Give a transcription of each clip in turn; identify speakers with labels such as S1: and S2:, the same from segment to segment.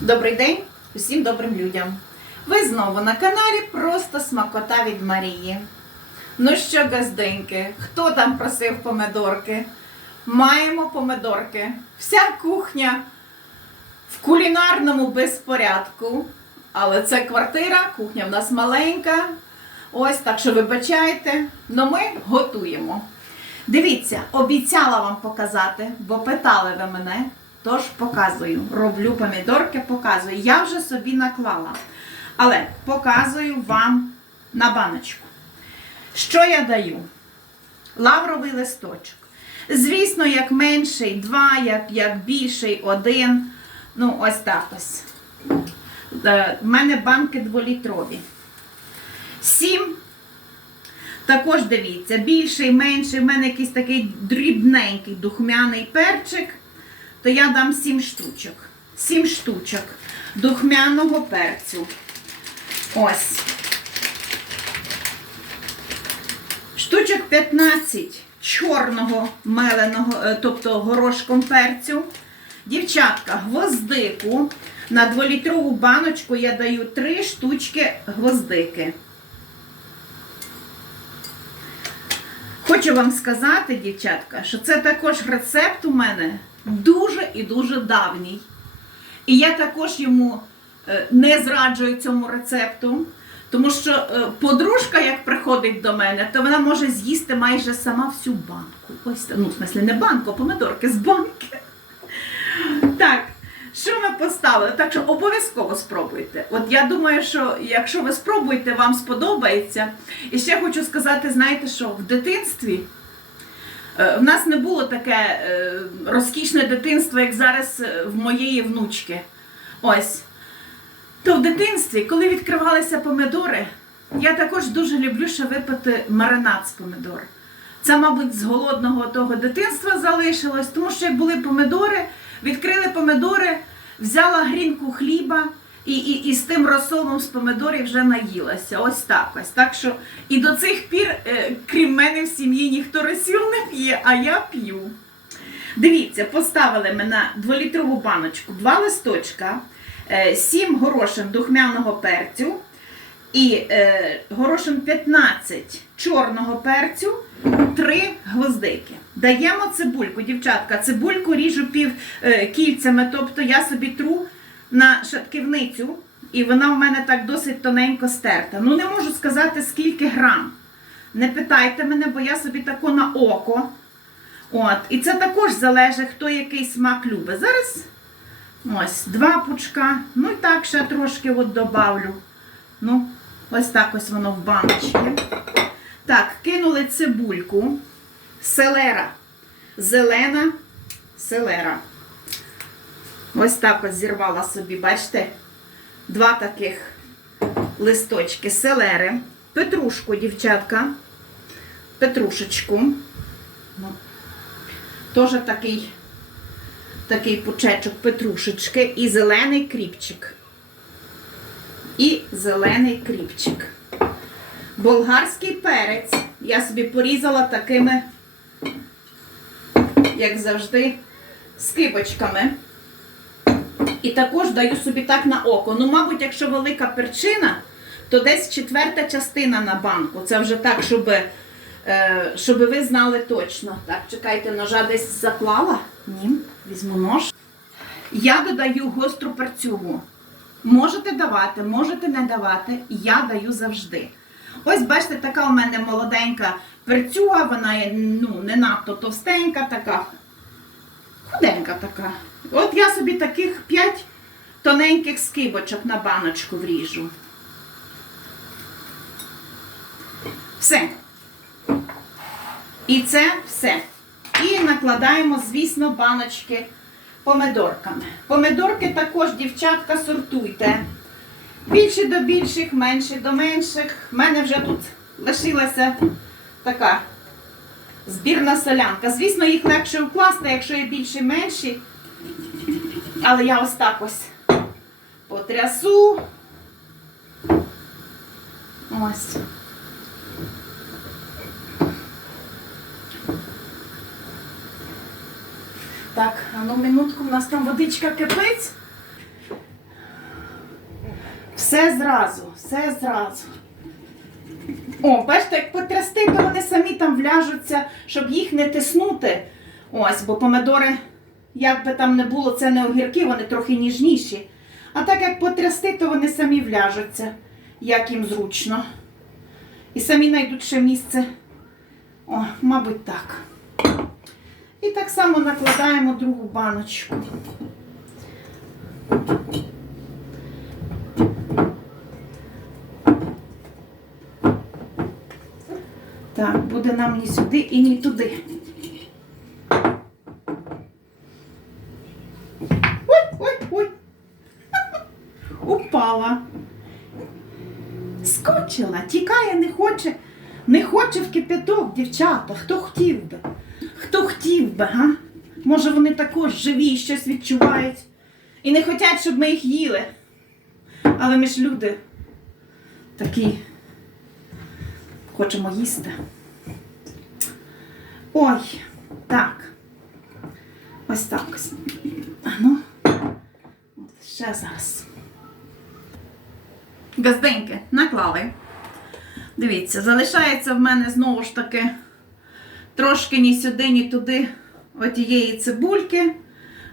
S1: Добрий день усім добрим людям. Ви знову на каналі Просто смакота від Марії. Ну що, газденьки, хто там просив помидорки? Маємо помидорки. Вся кухня в кулінарному безпорядку. Але це квартира, кухня в нас маленька. Ось так що вибачайте, но ми готуємо. Дивіться, обіцяла вам показати, бо питали ви мене. Тож показую. Роблю помідорки, показую. Я вже собі наклала. Але показую вам на баночку. Що я даю? Лавровий листочок. Звісно, як менший, два, як, як більший, один. Ну, ось так ось. Е, В мене банки дволітрові. Сім. Також дивіться, більший, менший, в мене якийсь такий дрібненький духмяний перчик то я дам 7 штучок. 7 штучок духмяного перцю. Ось. Штучок 15 чорного меленого, е, тобто горошком перцю. Дівчатка, гвоздику. На 2-літрову баночку я даю 3 штучки гвоздики. Хочу вам сказати, дівчатка, що це також рецепт у мене дуже і дуже давній. І я також йому е, не зраджую цьому рецепту, тому що е, подружка, як приходить до мене, то вона може з'їсти майже сама всю банку. Ось, ну, в смислі, не банку, а помидорки з банки. Так, що ми поставили? Так що обов'язково спробуйте. От я думаю, що якщо ви спробуєте, вам сподобається. І ще хочу сказати, знаєте що, в дитинстві. Е, В нас не було таке е, розкішне дитинство, як зараз е, в моєї внучки. Ось. То в дитинстві, коли відкривалися помидори, я також дуже люблю ще випити маринад з помидор. Це, мабуть, з голодного того дитинства залишилось, тому що як були помидори, відкрили помидори, взяла грінку хліба і, і, і з тим розсолом з помидорів вже наїлася. Ось так ось. Так що і до цих пір, е, крім мене в сім'ї, ніхто розсіл не п'є, а я п'ю. Дивіться, поставили ми на 2-літрову баночку два листочка, 7 горошин духмяного перцю і е, горошин 15 чорного перцю, 3 гвоздики. Даємо цибульку, дівчатка. Цибульку ріжу пів е, кільцями, тобто я собі тру на шатківницю, і вона в мене так досить тоненько стерта. Ну, не можу сказати, скільки грам. Не питайте мене, бо я собі тако на око. От, і це також залежить, хто який смак любить. Зараз ось два пучка. Ну і так ще трошки от добавлю. Ну, ось так ось воно в баночці. Так, кинули цибульку, селера, зелена селера. Ось так ось зірвала собі, бачите? Два таких листочки селери. Петрушку, дівчатка. Петрушечку. Ну, Теж такий, такий пучечок петрушечки і зелений кріпчик. І зелений кріпчик. Болгарський перець. Я собі порізала такими, як завжди, скибочками. І також даю собі так на око. Ну, мабуть, якщо велика перчина, то десь четверта частина на банку. Це вже так, щоб, е, щоб ви знали точно. Так, чекайте, ножа десь заклала. Ні, візьму нож. Я додаю гостру перцюгу. Можете давати, можете не давати. Я даю завжди. Ось, бачите, така у мене молоденька перцюга, вона ну, не надто товстенька, така худенька така. От я собі таких 5 тоненьких скибочок на баночку вріжу. Все. І це все. І накладаємо, звісно, баночки помидорками. Помидорки також, дівчатка, сортуйте. Більші до більших, менші до менших. У мене вже тут лишилася така збірна солянка. Звісно, їх легше вкласти, якщо є більші менші. Але я ось так ось потрясу. Ось. Так, а ну минутку, у нас там водичка кипить. Все зразу, все зразу. О, бачите, як потрясти, то вони самі там вляжуться, щоб їх не тиснути. Ось, бо помидори, як би там не було, це не огірки, вони трохи ніжніші. А так як потрясти, то вони самі вляжуться, як їм зручно. І самі знайдуть ще місце. О, мабуть, так. І так само накладаємо другу баночку. Так, буде нам ні сюди і ні туди. Ой, ой, ой. Упала. Скочила, тікає, не хоче, не хоче в кипяток, дівчата. Хто хотів би? Хто хотів би, га? Може, вони також живі щось відчувають. І не хочуть, щоб ми їх їли. Але ми ж люди такі хочемо їсти. Ой, так. Ось так ось. А ну, ще зараз. Газденьки наклали. Дивіться, залишається в мене знову ж таки трошки ні сюди, ні туди отієї цибульки.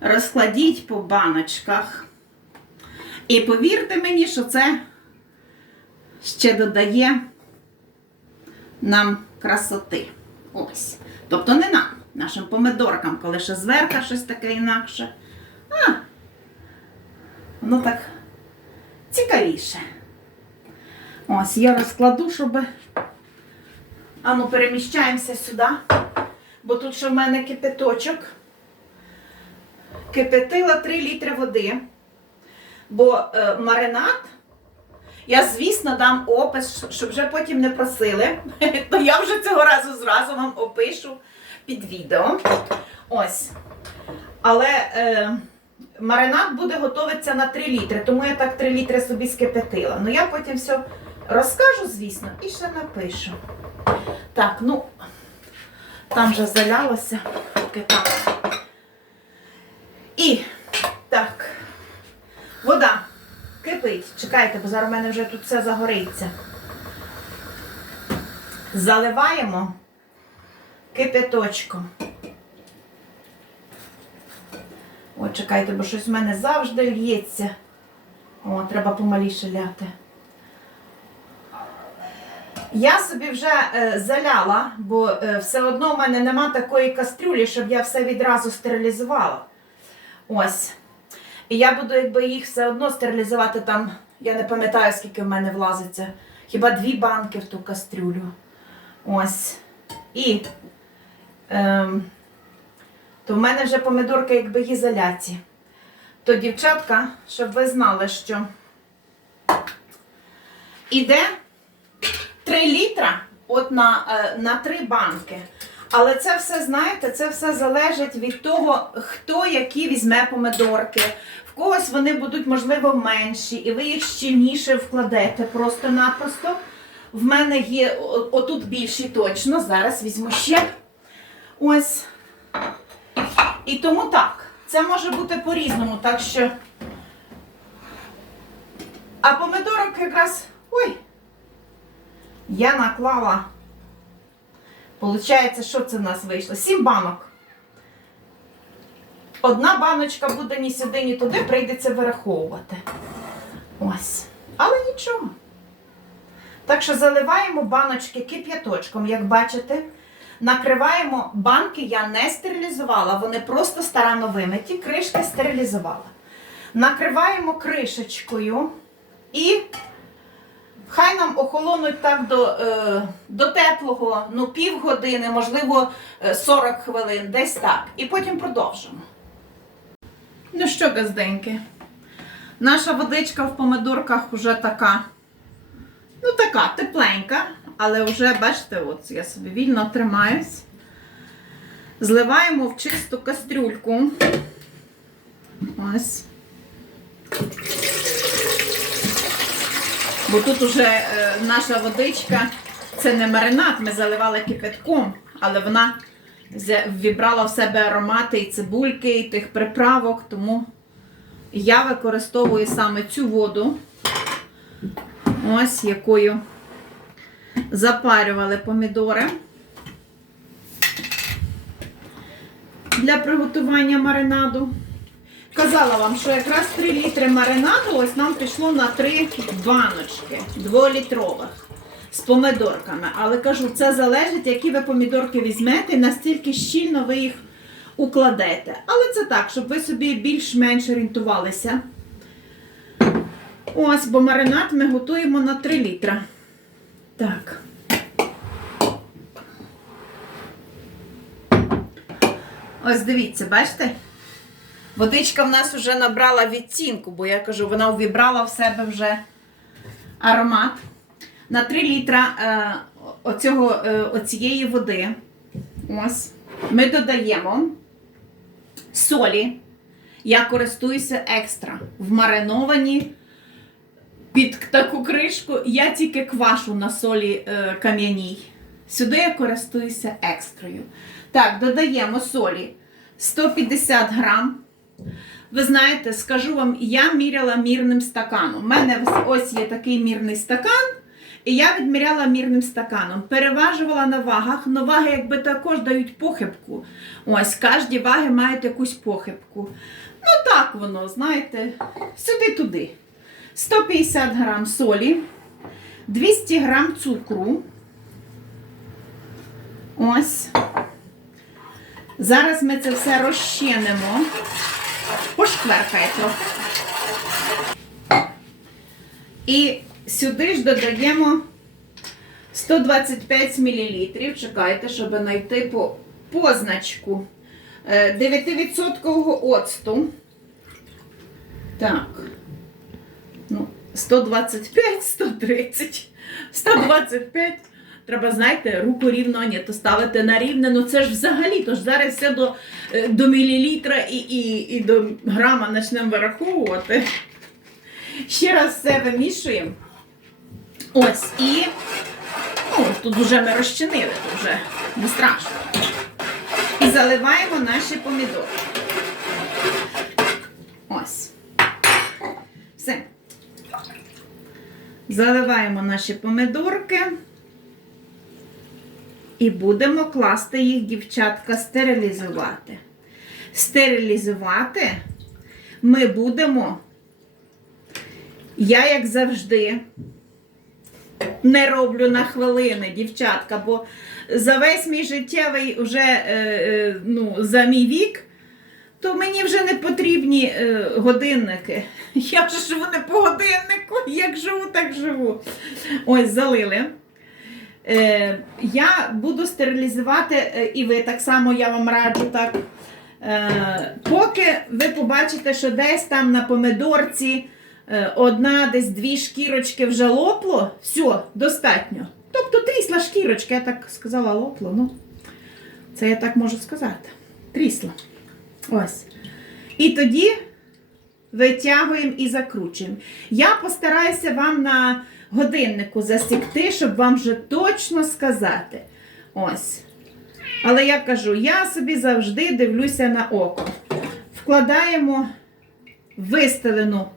S1: Розкладіть по баночках. І повірте мені, що це ще додає нам красоти. Ось. Тобто не нам, нашим помидоркам, коли ще зверху щось таке інакше. А, воно так цікавіше. Ось, я розкладу, щоб. Ану, переміщаємося сюди, бо тут ще в мене кипяточок. Кипятила 3 літри води, бо е, маринад. Я, звісно, дам опис, щоб вже потім не просили. То я вже цього разу зразу вам опишу під відео. Ось. Але е, маринад буде готуватися на 3 літри, тому я так 3 літри собі скипятила. Ну я потім все розкажу, звісно, і ще напишу. Так, ну, там вже залялося. Так. І так, вода кипить. Чекайте, бо зараз в мене вже тут все загориться. Заливаємо кипяточком. О, чекайте, бо щось в мене завжди лється. О, треба помаліше ляти. Я собі вже е, заляла, бо е, все одно в мене нема такої кастрюлі, щоб я все відразу стерилізувала. Ось. І я буду, якби їх все одно стерилізувати там, я не пам'ятаю, скільки в мене влазиться. Хіба дві банки в ту кастрюлю. Ось. І ем, то в мене вже помидорки якби є заляті. То, дівчатка, щоб ви знали, що іде 3 літра от на, е, на 3 банки. Але це все, знаєте, це все залежить від того, хто які візьме помидорки. В когось вони будуть, можливо, менші, і ви їх щільніше вкладете просто-напросто. В мене є отут більші точно. Зараз візьму ще. Ось. І тому так. Це може бути по-різному. Так що. А помидорок якраз. Ой! Я наклала. Получається, що це в нас вийшло? Сім банок. Одна баночка буде ні сюди, ні туди, прийдеться вираховувати. Ось. Але нічого. Так що заливаємо баночки кип'яточком, як бачите. Накриваємо банки, я не стерилізувала, вони просто старанно вимиті, кришки стерилізувала. Накриваємо кришечкою і Хай нам охолонуть так до, е, до теплого, ну півгодини, можливо, е, 40 хвилин, десь так. І потім продовжимо. Ну що, газденьки, наша водичка в помидорках вже така, ну така тепленька, але вже, бачите, от я собі вільно тримаюсь. Зливаємо в чисту кастрюльку. Ось. Бо тут уже е, наша водичка, це не маринад, ми заливали кипятком, але вона вібрала в себе аромати і цибульки, і тих приправок, тому я використовую саме цю воду. Ось якою запарювали помідори для приготування маринаду. Казала вам, що якраз 3 літри маринаду ось нам пішло на 3 баночки 2-літрових з помидорками. Але кажу, це залежить, які ви помідорки візьмете, настільки щільно ви їх укладете. Але це так, щоб ви собі більш-менш орієнтувалися. Ось, бо маринад ми готуємо на 3 літра. Так. Ось дивіться, бачите? Водичка в нас вже набрала відцінку, бо я кажу, вона увібрала в себе вже аромат. На 3 літра е, оцього, е, оцієї води ось, ми додаємо солі. Я користуюся екстра. Вмариновані під таку кришку. Я тільки квашу на солі е, кам'яній. Сюди я користуюся екстрою. Так, додаємо солі 150 грам. Ви знаєте, скажу вам, я міряла мірним стаканом. У мене ось є такий мірний стакан, і я відміряла мірним стаканом. Переважувала на вагах. Но ваги якби також дають похибку. Ось, кожні ваги мають якусь похибку. Ну так воно, знаєте, сюди-туди. 150 грам солі, 200 грам цукру. Ось. Зараз ми це все розчинимо. Пошкверкає трохи. І сюди ж додаємо 125 мл. Чекайте, щоб знайти по позначку. Е, 9% оцту. Так. Ну, 125, 130, 125. Треба, знаєте, руку рівно ні, то ставити на рівне. Ну це ж взагалі, то ж зараз все до, е, до мілілітра і, і, і до грама почнемо вираховувати. Ще раз все вимішуємо. Ось і ну, тут вже ми розчинили, тут вже не страшно. І заливаємо наші помідори. Ось. Все. Заливаємо наші помидорки. І будемо класти їх, дівчатка, стерилізувати. Стерилізувати ми будемо, я, як завжди, не роблю на хвилини, дівчатка, бо за весь мій життєвий вже е, е, ну, за мій вік, то мені вже не потрібні е, годинники. Я вже живу не по годиннику, як живу, так живу. Ось, залили. Е, я буду стерилізувати, е, і ви так само я вам раджу так. Е, поки ви побачите, що десь там на помидорці одна, десь дві шкірочки вже лопло, все, достатньо. Тобто трісла шкірочка, я так сказала, лопло. ну, Це я так можу сказати. Трісла. Ось. І тоді витягуємо і закручуємо. Я постараюся вам на годиннику засікти, щоб вам вже точно сказати. Ось. Але я кажу, я собі завжди дивлюся на око. Вкладаємо вистелену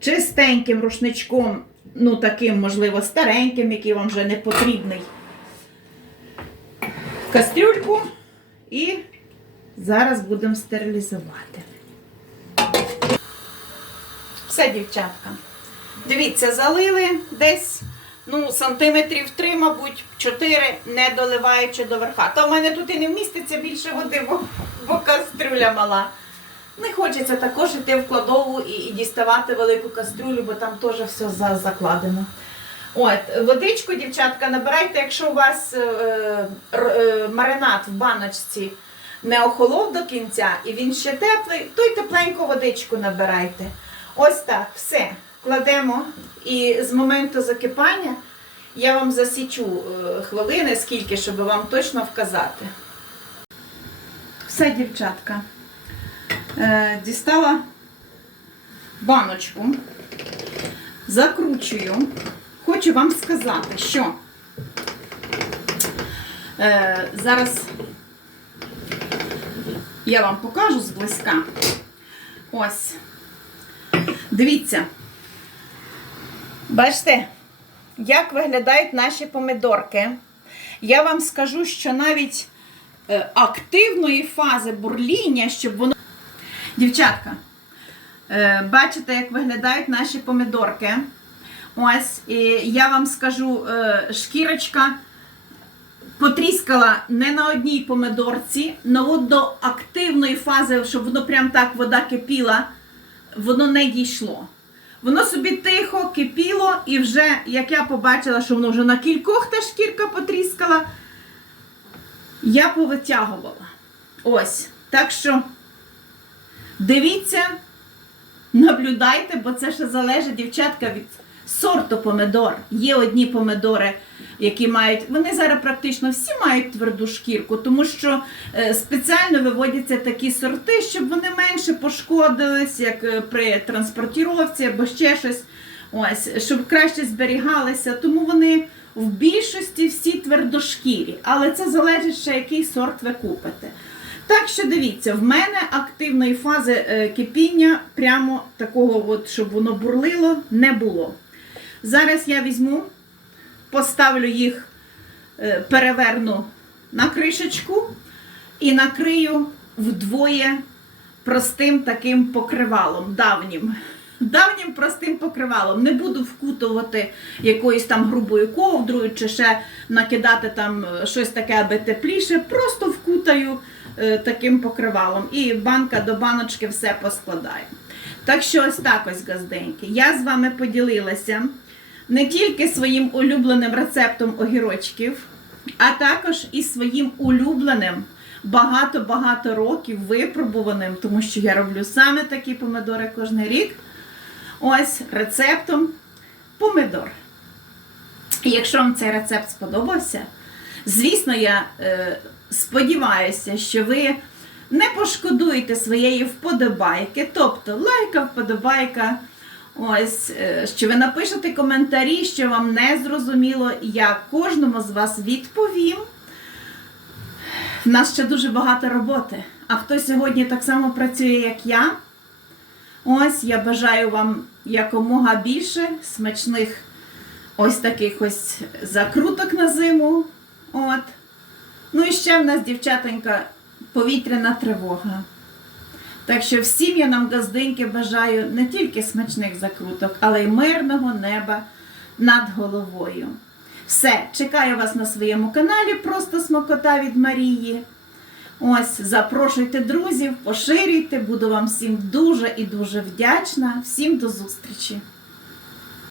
S1: чистеньким рушничком, ну таким, можливо, стареньким, який вам вже не потрібний. Кастрюльку і зараз будемо стерилізувати. Все, дівчатка. Дивіться, залили десь ну, сантиметрів 3, мабуть, 4, не доливаючи до верха. Та в мене тут і не вміститься більше води, бо, бо кастрюля мала. Не хочеться також йти в кладову і, і діставати велику кастрюлю, бо там теж все за, закладено. От, водичку, дівчатка, набирайте, якщо у вас е, е, маринад в баночці не охолов до кінця і він ще теплий, то й тепленьку водичку набирайте. Ось так, все. Кладемо і з моменту закипання я вам засічу е, хвилини, скільки, щоб вам точно вказати. Все, дівчатка. Е, дістала баночку, закручую. Хочу вам сказати, що е, зараз я вам покажу зблизька. Ось. Дивіться. Бачите, як виглядають наші помидорки. Я вам скажу, що навіть е, активної фази бурління, щоб воно. Дівчатка, е, бачите, як виглядають наші помидорки. Ось, і я вам скажу, е, шкірочка потріскала не на одній помидорці, але до активної фази, щоб воно прям так вода кипіла, воно не дійшло. Воно собі тихо кипіло, і вже, як я побачила, що воно вже на кількох та шкірка потріскала, я повитягувала. Ось. Так що дивіться, наблюдайте, бо це ще залежить, дівчатка, від сорту помидор. Є одні помидори, які мають. Вони зараз практично всі мають тверду шкірку, тому що е, спеціально виводяться такі сорти, щоб вони менше пошкодились, як е, при транспортіровці або ще щось. Ось, щоб краще зберігалися. Тому вони в більшості всі твердошкірі. Але це залежить ще, який сорт ви купите. Так що дивіться, в мене активної фази е, кипіння, прямо такого, от, щоб воно бурлило, не було. Зараз я візьму, поставлю їх, е, переверну на кришечку і накрию вдвоє простим таким покривалом, давнім. Давнім простим покривалом. Не буду вкутувати якоюсь там грубою ковдрою чи ще накидати там е, щось таке, аби тепліше. Просто вкутаю е, таким покривалом. І банка до баночки все поскладаю. Так що ось так ось газденьки. Я з вами поділилася не тільки своїм улюбленим рецептом огірочків, а також і своїм улюбленим багато-багато років випробуваним, тому що я роблю саме такі помидори кожен рік. Ось рецептом помидор. Якщо вам цей рецепт сподобався, звісно, я е, сподіваюся, що ви не пошкодуєте своєї вподобайки, тобто лайка, вподобайка. Ось, е, що ви напишете коментарі, що вам не зрозуміло, я кожному з вас відповім. В нас ще дуже багато роботи. А хто сьогодні так само працює, як я? Ось я бажаю вам якомога більше смачних ось таких ось закруток на зиму. От. Ну і ще в нас, дівчатонька, повітряна тривога. Так що всім я нам газденьки бажаю не тільки смачних закруток, але й мирного неба над головою. Все, чекаю вас на своєму каналі Просто Смокота від Марії. Ось, запрошуйте друзів, поширюйте, буду вам всім дуже і дуже вдячна. Всім до зустрічі!